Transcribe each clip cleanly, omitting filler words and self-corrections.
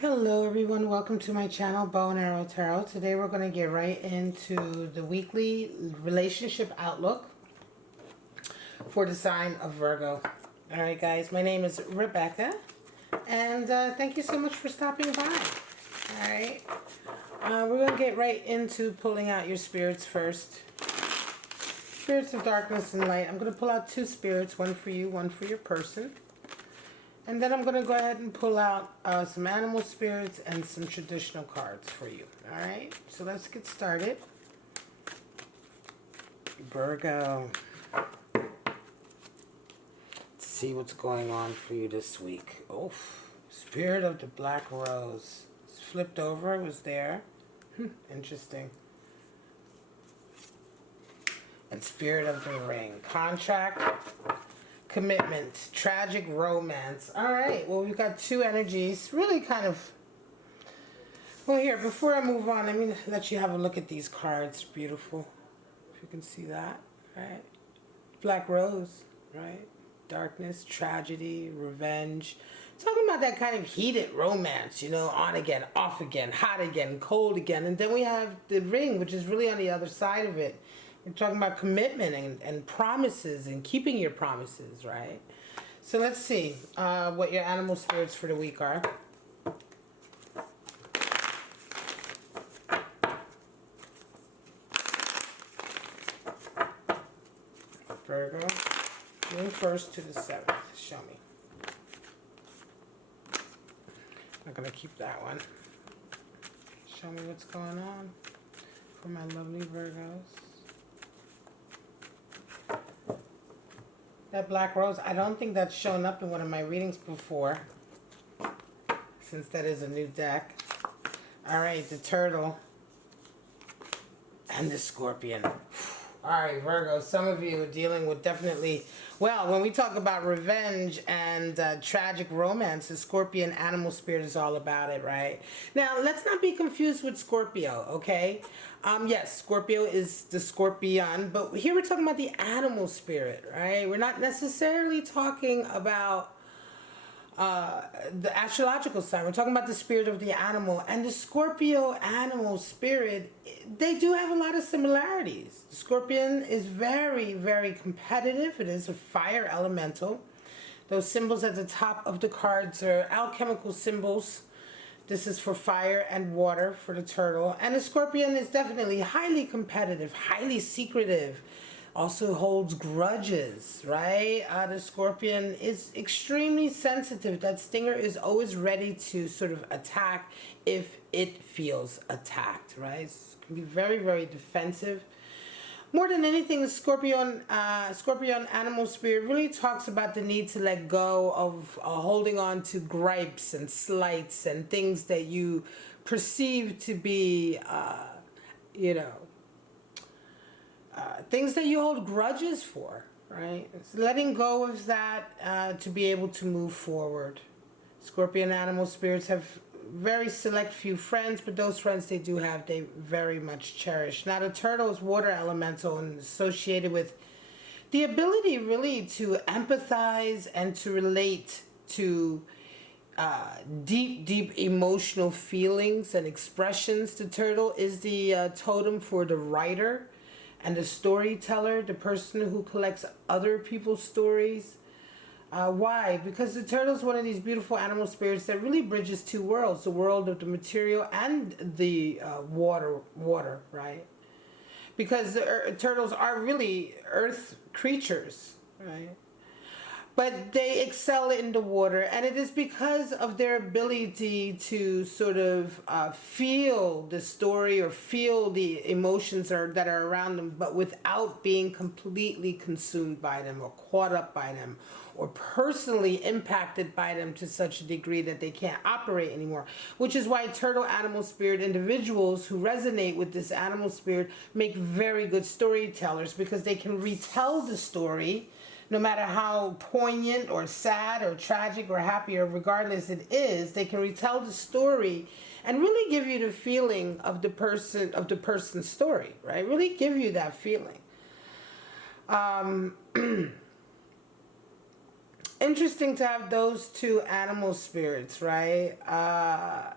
Hello everyone, welcome to my channel, Bow and Arrow Tarot. Today we're going to get right into the weekly relationship outlook for the sign of Virgo. Alright guys, my name is Rebecca and thank you so much for stopping by. Alright, we're going to get right into pulling out your spirits first. Spirits of darkness and light. I'm going to pull out two spirits, one for you, one for your person. And then I'm going to go ahead and pull out some animal spirits and some traditional cards for you. Alright, so let's get started. Virgo. Let's see what's going on for you this week. Oh, Spirit of the Black Rose. It's flipped over, it was there. Interesting. And Spirit of the Ring. Contract. Commitment, tragic romance. All right, well, we've got two energies. Really kind of... Well, here, before I move on, let me let you have a look at these cards. Beautiful. If you can see that, right? Black Rose, right? Darkness, tragedy, revenge. Talking about that kind of heated romance, you know, on again, off again, hot again, cold again. And then we have the Ring, which is really on the other side of it. We're talking about commitment and promises and keeping your promises, right? So let's see what your animal spirits for the week are. Virgo, June 1st to the 7th. Show me. I'm going to keep that one. Show me what's going on for my lovely Virgos. That Black Rose, I don't think that's shown up in one of my readings before, since that is a new deck. Alright, the Turtle and the Scorpion. Alright, Virgo, some of you are dealing with definitely... Well, when we talk about revenge and tragic romance, the Scorpion animal spirit is all about it, right? Now, let's not be confused with Scorpio, okay? Yes, Scorpio is the scorpion, but here we're talking about the animal spirit, right? We're not necessarily talking about the astrological sign. We're talking about the spirit of the animal. And the Scorpio animal spirit, they do have a lot of similarities. The Scorpion is very, very competitive. It is a fire elemental. Those symbols at the top of the cards are alchemical symbols. This is for fire and water for the Turtle. And the Scorpion is definitely highly competitive, highly secretive. Also holds grudges, right? The Scorpion is extremely sensitive. That stinger is always ready to sort of attack if it feels attacked, right? It can be very, very defensive. More than anything, the Scorpion animal spirit really talks about the need to let go of holding on to gripes and slights and things that you perceive to be, you know, things that you hold grudges for, right? It's letting go of that to be able to move forward. Scorpion animal spirits have very select few friends, but those friends they do have, they very much cherish. Now, the Turtle is water elemental and associated with the ability really to empathize and to relate to deep, deep emotional feelings and expressions. The Turtle is the totem for the writer and the storyteller, the person who collects other people's stories. Why? Because the Turtle is one of these beautiful animal spirits that really bridges two worlds, the world of the material and the water, right? Because the turtles are really earth creatures, right? But they excel in the water, and it is because of their ability to sort of feel the story or feel the emotions that are around them, but without being completely consumed by them or caught up by them or personally impacted by them to such a degree that they can't operate anymore. Which is why turtle animal spirit individuals who resonate with this animal spirit make very good storytellers, because they can retell the story no matter how poignant or sad or tragic or happy or regardless it is. They can retell the story and really give you the feeling of the person's story, right? Really give you that feeling. Interesting to have those two animal spirits, right? I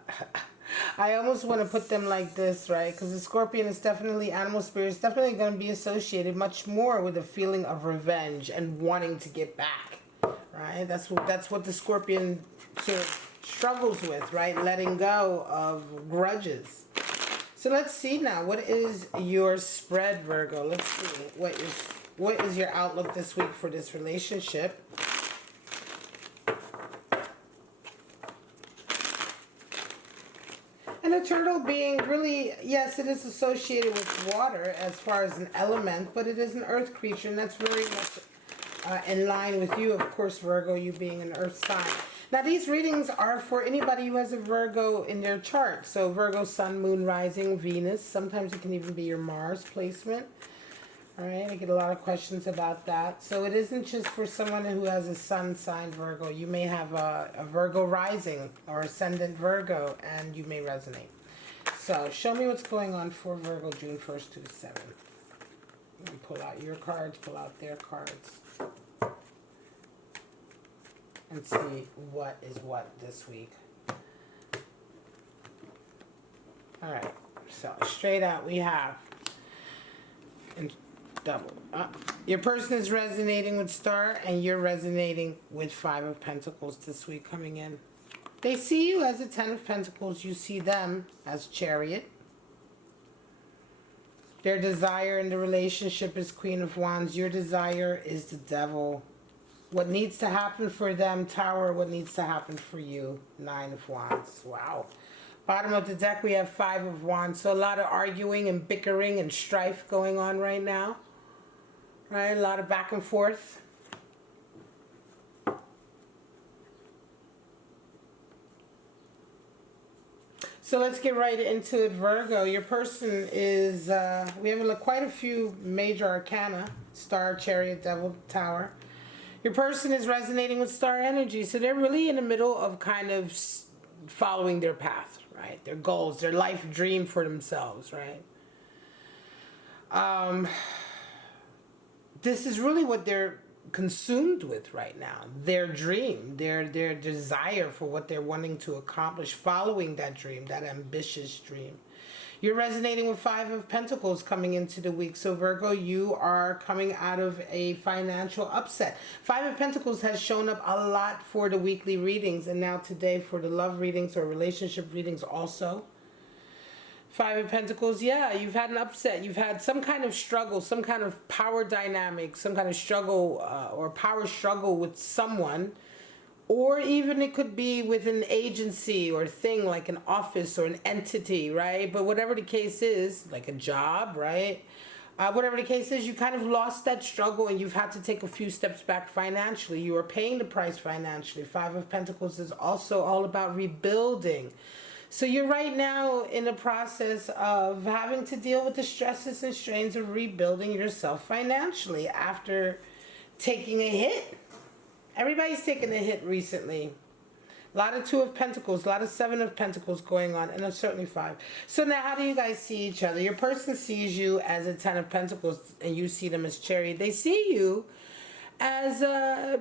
almost want to put them like this, right? Because the scorpion is definitely, animal spirit is definitely going to be associated much more with a feeling of revenge and wanting to get back, right? That's what the scorpion sort of struggles with, right? Letting go of grudges. So let's see now. What is your spread, Virgo? Let's see. What is your outlook this week for this relationship? And a turtle being really, yes, it is associated with water as far as an element, but it is an earth creature, and that's very much in line with you, of course, Virgo, you being an earth sign. Now, these readings are for anybody who has a Virgo in their chart. So Virgo, sun, moon, rising, Venus. Sometimes it can even be your Mars placement. All right, I get a lot of questions about that. So it isn't just for someone who has a sun sign Virgo. You may have a Virgo rising or ascendant Virgo, and you may resonate. So show me what's going on for Virgo, June 1st to the 7th. Pull out your cards, pull out their cards. And see what is what this week. All right, so straight out we have, and double up. Your person is resonating with Star, and you're resonating with 5 of Pentacles this week coming in. They see you as a 10 of Pentacles. You see them as Chariot. Their desire in the relationship is Queen of Wands. Your desire is the Devil. What needs to happen for them, Tower. What needs to happen for you, 9 of Wands. Wow. Bottom of the deck, we have 5 of Wands. So a lot of arguing and bickering and strife going on right now. Right? A lot of back and forth. So let's get right into it, Virgo. Your person is, we have quite a few major arcana. Star, Chariot, Devil, Tower. Your person is resonating with star energy, so they're really in the middle of kind of following their path, right? Their goals, their life dream for themselves, right? This is really what they're consumed with right now. Their dream, their desire for what they're wanting to accomplish, following that dream, that ambitious dream. You're resonating with 5 of Pentacles coming into the week. So Virgo, you are coming out of a financial upset. 5 of Pentacles has shown up a lot for the weekly readings, and now today for the love readings or relationship readings also. 5 of Pentacles, yeah, you've had an upset. You've had some kind of struggle, some kind of power dynamic, some kind of struggle or power struggle with someone. Or even it could be with an agency or thing like an office or an entity, right? But whatever the case is, like a job, right? Whatever the case is, you kind of lost that struggle and you've had to take a few steps back financially. You are paying the price financially. 5 of Pentacles is also all about rebuilding. So you're right now in the process of having to deal with the stresses and strains of rebuilding yourself financially after taking a hit. Everybody's taken a hit recently. A lot of 2 of Pentacles, a lot of 7 of Pentacles going on, and certainly 5. So now how do you guys see each other? Your person sees you as a 10 of Pentacles, and you see them as Chariot. They see you as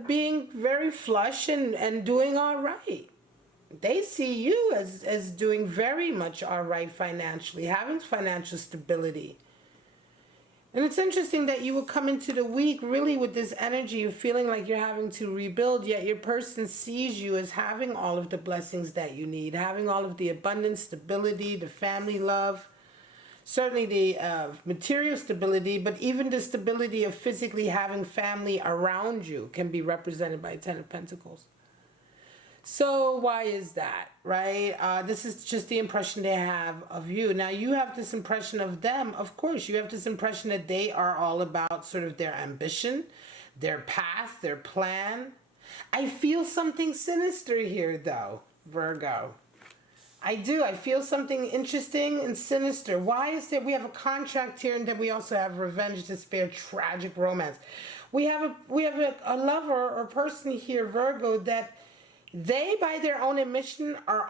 being very flush and doing all right. They see you as doing very much all right financially, having financial stability. And it's interesting that you will come into the week really with this energy of feeling like you're having to rebuild, yet your person sees you as having all of the blessings that you need, having all of the abundance, stability, the family love, certainly the material stability, but even the stability of physically having family around you can be represented by 10 of Pentacles. So why is that, right? This is just the impression they have of you. Now you have this impression of them. Of course, you have this impression that they are all about sort of their ambition, their path, their plan. I feel something sinister here though, Virgo. I do. I feel something interesting and sinister. Why is there? We have a contract here, and then we also have revenge, despair, tragic romance. We have a lover or person here, Virgo, that they, by their own admission, are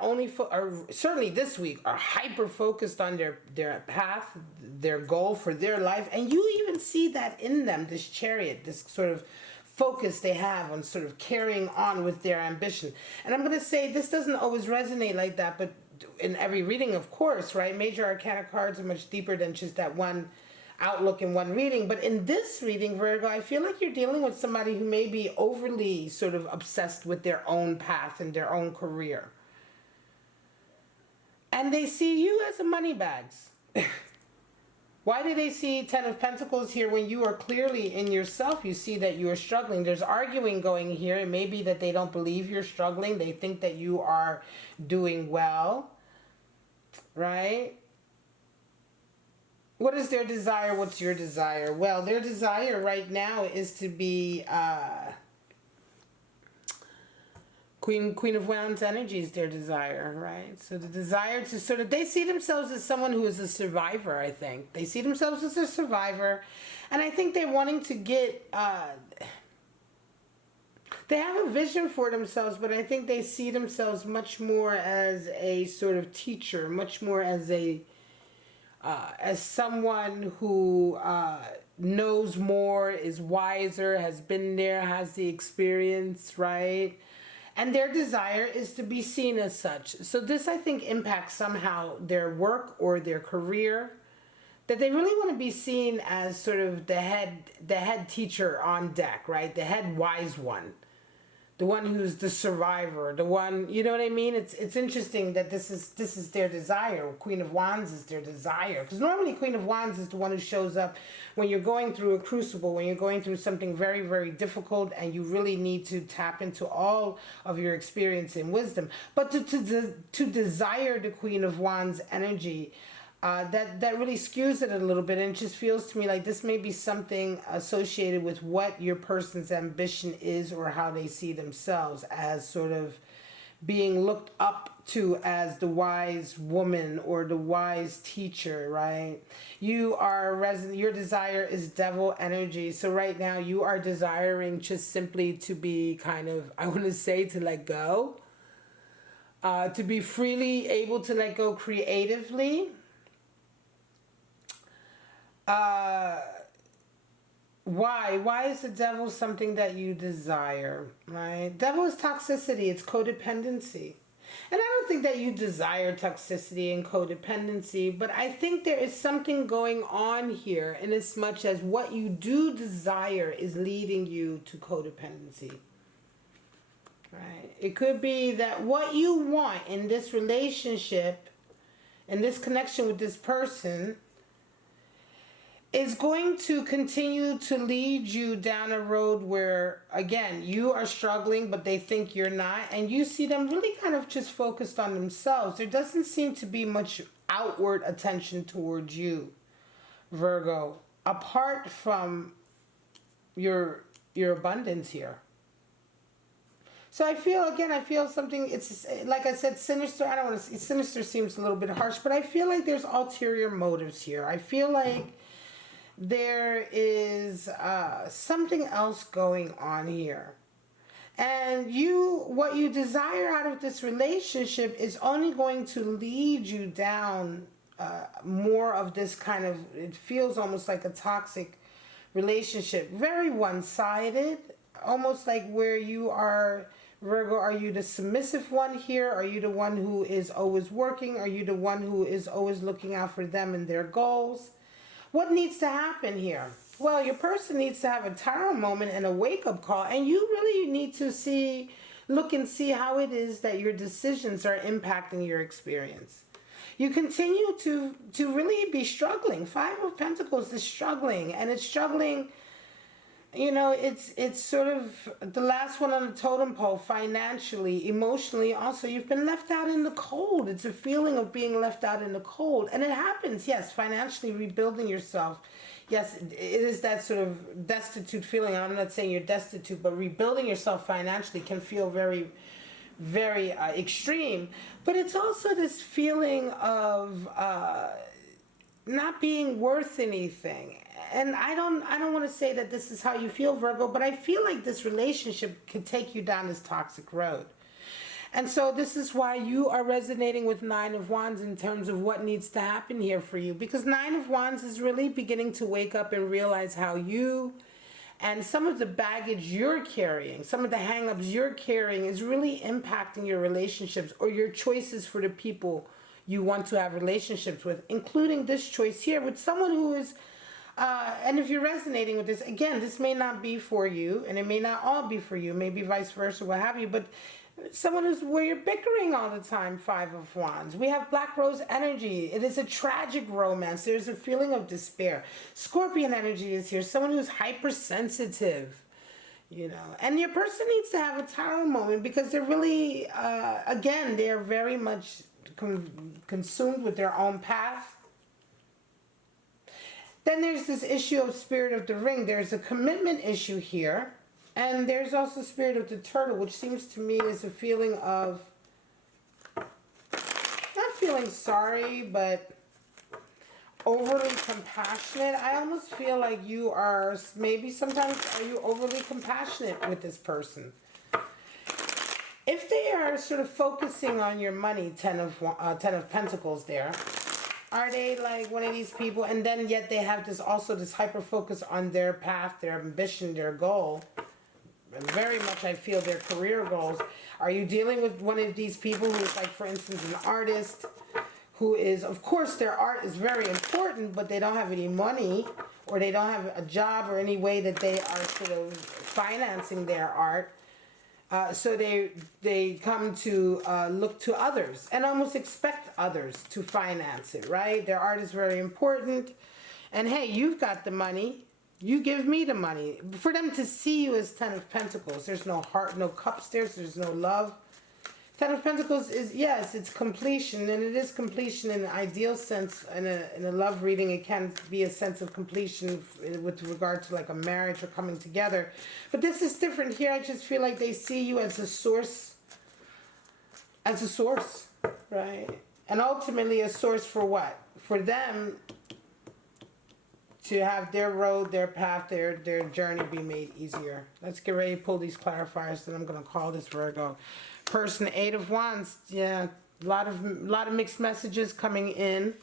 certainly this week, are hyper focused on their path, their goal for their life. And you even see that in them, this Chariot, this sort of focus they have on sort of carrying on with their ambition. And I'm going to say this doesn't always resonate like that, but in every reading, of course, right? Major arcana cards are much deeper than just that one outlook in one reading. But in this reading, Virgo, I feel like you're dealing with somebody who may be overly sort of obsessed with their own path and their own career. And they see you as a money bags. Why do they see Ten of Pentacles here when you are clearly in yourself? You see that you are struggling. There's arguing going here. It may be that they don't believe you're struggling. They think that you are doing well, right? What is their desire? What's your desire? Well, their desire right now is to be Queen of Wands energy is their desire, right? So the desire to sort of, they see themselves as someone who is a survivor, I think. They see themselves as a survivor. And I think they're wanting to get, they have a vision for themselves, but I think they see themselves much more as a sort of teacher, much more as as someone who knows more, is wiser, has been there, has the experience, right? And their desire is to be seen as such. So this, I think, impacts somehow their work or their career. That they really want to be seen as sort of the head teacher on deck, right? The head wise one. The one who's the survivor. The one, you know what I mean? It's interesting that this is their desire. Queen of Wands is their desire. Because normally Queen of Wands is the one who shows up when you're going through a crucible, when you're going through something very, very difficult and you really need to tap into all of your experience and wisdom. But to desire the Queen of Wands energy, that really skews it a little bit, and it just feels to me like this may be something associated with what your person's ambition is or how they see themselves as sort of being looked up to as the wise woman or the wise teacher, right? You are your desire is devil energy. So right now you are desiring just simply to be kind of, I want to say, to let go, to be freely able to let go creatively. Why is the devil something that you desire, right? Devil is toxicity, it's codependency. And I don't think that you desire toxicity and codependency, but I think there is something going on here in as much as what you do desire is leading you to codependency. Right? It could be that what you want in this relationship, in this connection with this person, is going to continue to lead you down a road where, again, you are struggling, but they think you're not. And you see them really kind of just focused on themselves. There doesn't seem to be much outward attention towards you, Virgo, apart from your abundance here. So I feel something, it's like I said, sinister. I don't want to, sinister seems a little bit harsh, but I feel like there's ulterior motives here. I feel like there is something else going on here. And what you desire out of this relationship is only going to lead you down more of this kind of, it feels almost like a toxic relationship. Very one-sided, almost like where you are, Virgo, are you the submissive one here? Are you the one who is always working? Are you the one who is always looking out for them and their goals? What needs to happen here? Well, your person needs to have a tarot moment and a wake-up call, and you really need to look and see how it is that your decisions are impacting your experience. You continue to really be struggling. Five of Pentacles is struggling, and it's struggling, you know, it's sort of the last one on the totem pole, financially, emotionally. Also, you've been left out in the cold. It's a feeling of being left out in the cold. And it happens, yes, financially rebuilding yourself. Yes, it is that sort of destitute feeling. I'm not saying you're destitute, but rebuilding yourself financially can feel very, very extreme. But it's also this feeling of not being worth anything. And I don't want to say that this is how you feel, Virgo, but I feel like this relationship could take you down this toxic road. And so this is why you are resonating with Nine of Wands in terms of what needs to happen here for you. Because Nine of Wands is really beginning to wake up and realize how you And some of the baggage you're carrying, some of the hang-ups you're carrying is really impacting your relationships or your choices for the people you want to have relationships with, including this choice here with someone who is, and if you're resonating with this, again, this may not be for you, and it may not all be for you, maybe vice versa, what have you, but someone who's where you're bickering all the time, Five of Wands. We have Black Rose energy. It is a tragic romance. There's a feeling of despair. Scorpion energy is here. Someone who's hypersensitive, you know. And your person needs to have a tarot moment because they're really, again, they're very much consumed with their own path. Then there's this issue of Spirit of the Ring. There's a commitment issue here. And there's also Spirit of the Turtle, which seems to me is a feeling of, not feeling sorry, but overly compassionate. I almost feel like you are, maybe sometimes, are you overly compassionate with this person? If they are sort of focusing on your money, Ten of Pentacles there, are they like one of these people, and then yet they have this also this hyper focus on their path, their ambition, their goal? Very much I feel their career goals. Are you dealing with one of these people who is like, for instance, an artist who is, of course, their art is very important, but they don't have any money or they don't have a job or any way that they are sort of financing their art. So they come to look to others and almost expect others to finance it, right? Their art is very important. And hey, you've got the money. You give me the money. For them to see you as Ten of Pentacles, there's no heart, no cups there's no love. Ten of Pentacles is, yes, it's completion, and it is completion in an ideal sense. In a love reading, it can be a sense of completion with regard to like a marriage or coming together. But this is different here. I just feel like they see you as a source, right? And ultimately a source for what? For them to have their road, their path, their journey be made easier. Let's get ready to pull these clarifiers that I'm going to call this Virgo. Person, Eight of Wands. Yeah, a lot of mixed messages coming in.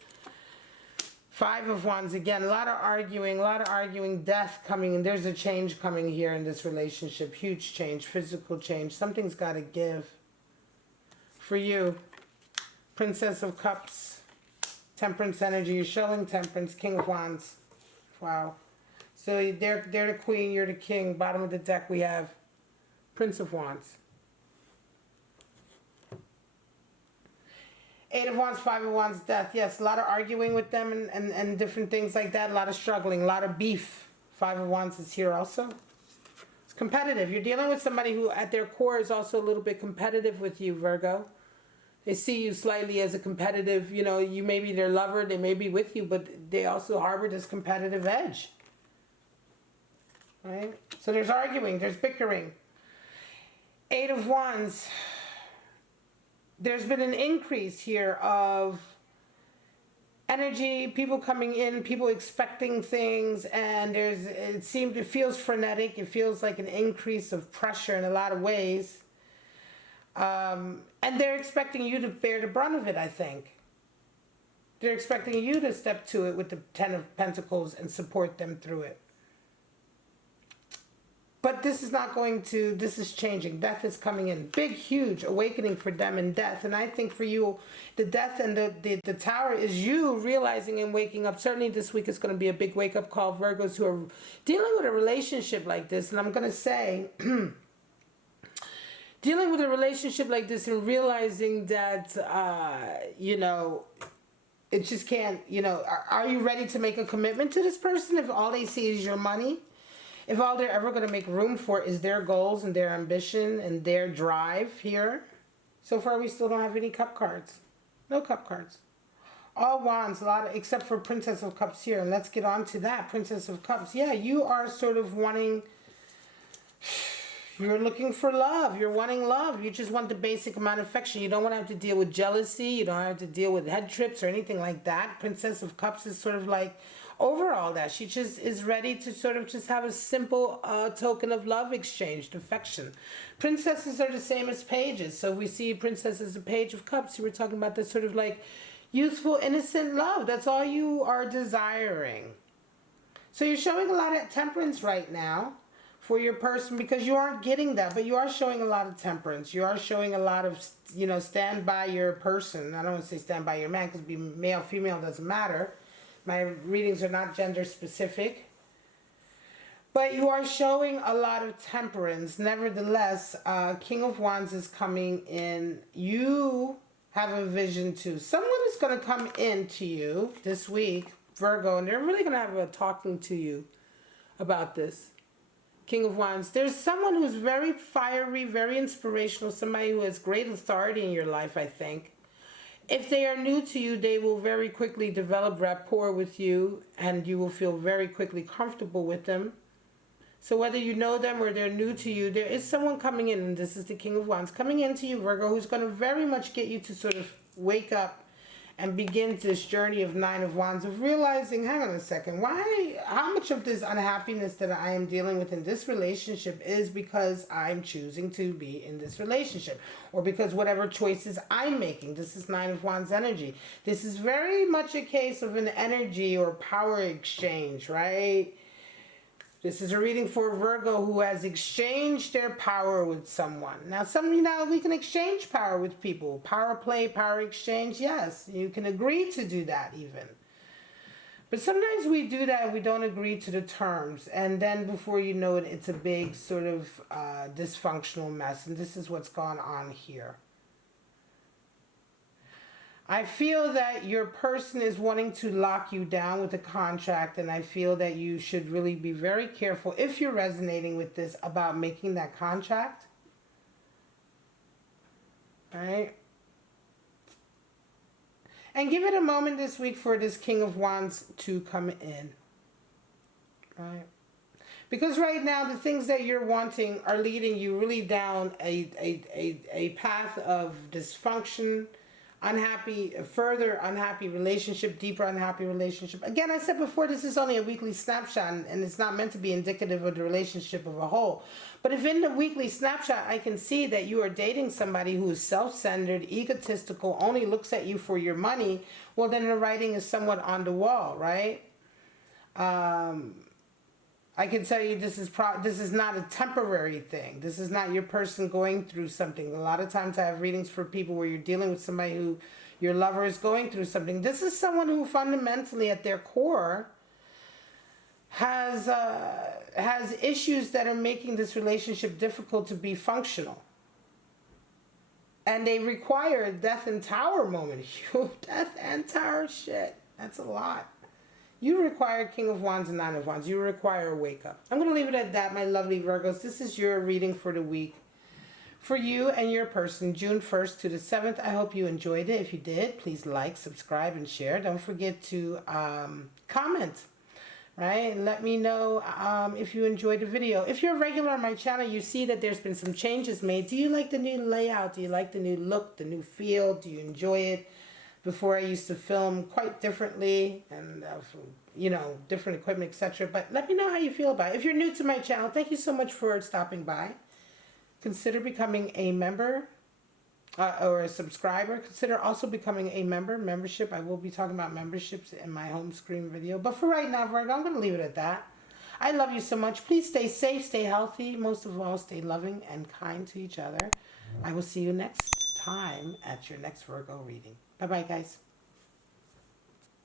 Five of Wands again. A lot of arguing, death coming in. There's a change coming here in this relationship. Huge change, physical change. Something's got to give. For you, Princess of Cups, Temperance energy. You're showing Temperance, King of Wands. Wow. So they're the queen, you're the king. Bottom of the deck we have Prince of Wands. Eight of Wands, Five of Wands, death. Yes, a lot of arguing with them and different things like that. A lot of struggling, a lot of beef. Five of Wands is here also. It's competitive. You're dealing with somebody who at their core is also a little bit competitive with you, Virgo. They see you slightly as a competitive, you know, you may be their lover, they may be with you, but they also harbor this competitive edge. Right? So there's arguing, there's bickering. Eight of Wands. There's been an increase here of energy, people coming in, people expecting things, and it feels frenetic. It feels like an increase of pressure in a lot of ways. And they're expecting you to bear the brunt of it, I think. They're expecting you to step to it with the Ten of Pentacles and support them through it. But this is not going to, this is changing. Death is coming in. Big, huge awakening for them in death. And I think for you, the death and the tower is you realizing and waking up. Certainly this week is going to be a big wake-up call. Virgos who are dealing with a relationship like this. And I'm going to say, dealing with a relationship like this and realizing that, you know, it just can't, you know, are you ready to make a commitment to this person if all they see is your money? If all they're ever going to make room for is their goals and their ambition and their drive here. So far we still don't have any cup cards. No cup cards. All wands, a lot of, except for Princess of Cups here. And let's get on to that. Princess of Cups. Yeah, you are sort of wanting, you're looking for love. You're wanting love. You just want the basic amount of affection. You don't want to have to deal with jealousy. You don't have to deal with head trips or anything like that. Princess of Cups is sort of like over all that. She just is ready to sort of just have a simple token of love exchanged, affection. Princesses are the same as pages. So we see Princess as a Page of Cups. We're talking about this sort of like youthful, innocent love. That's all you are desiring. So you're showing a lot of temperance right now. for your person, because you aren't getting that, but you are showing a lot of temperance. You are showing a lot of, you know, stand by your person. I don't want to say stand by your man, because be male, female doesn't matter. My readings are not gender specific. But you are showing a lot of temperance. Nevertheless, King of Wands is coming in. You have a vision too. Someone is going to come in to you this week, Virgo, and they're really going to have a talking to you about this. King of Wands. There's someone who's very fiery, very inspirational, somebody who has great authority in your life, I think. If they are new to you, they will very quickly develop rapport with you, and you will feel very quickly comfortable with them. So whether you know them or they're new to you, there is someone coming in, and this is the King of Wands, coming into you, Virgo, who's going to very much get you to sort of wake up and begin this journey of Nine of Wands, of realizing, hang on a second, how much of this unhappiness that I am dealing with in this relationship is because I'm choosing to be in this relationship, or because whatever choices I'm making. This is Nine of Wands energy. This is very much a case of an energy or power exchange, right? This is a reading for Virgo who has exchanged their power with someone. Now, we can exchange power with people. Power play, power exchange, yes. You can agree to do that even. But sometimes we do that and we don't agree to the terms. And then before you know it, it's a big sort of dysfunctional mess. And this is what's gone on here. I feel that your person is wanting to lock you down with a contract, and I feel that you should really be very careful, if you're resonating with this, about making that contract. All right? And give it a moment this week for this King of Wands to come in. Right? Because right now, the things that you're wanting are leading you really down a path of dysfunction, further unhappy relationship, deeper unhappy relationship. Again, I said before, this is only a weekly snapshot, and it's not meant to be indicative of the relationship of a whole. But if in the weekly snapshot I can see that you are dating somebody who is self-centered, egotistical, only looks at you for your money, well, then the writing is somewhat on the wall, right? I can tell you this is not a temporary thing. This is not your person going through something. A lot of times I have readings for people where you're dealing with somebody who your lover is going through something. This is someone who fundamentally at their core has issues that are making this relationship difficult to be functional. And they require a death and tower moment. Death and tower, shit. That's a lot. You require King of Wands and Nine of Wands. You require a wake up. I'm going to leave it at that, my lovely Virgos. This is your reading for the week. For you and your person, June 1st to the 7th. I hope you enjoyed it. If you did, please like, subscribe, and share. Don't forget to comment, right? And let me know if you enjoyed the video. If you're a regular on my channel, you see that there's been some changes made. Do you like the new layout? Do you like the new look, the new feel? Do you enjoy it? Before, I used to film quite differently, and different equipment, etc. But let me know how you feel about it. If you're new to my channel, thank you so much for stopping by. Consider becoming a member or a subscriber. Consider also becoming a member. Membership. I will be talking about memberships in my home screen video. But for right now, Virgo, I'm going to leave it at that. I love you so much. Please stay safe, stay healthy. Most of all, stay loving and kind to each other. I will see you next time at your next Virgo reading. Bye-bye, guys.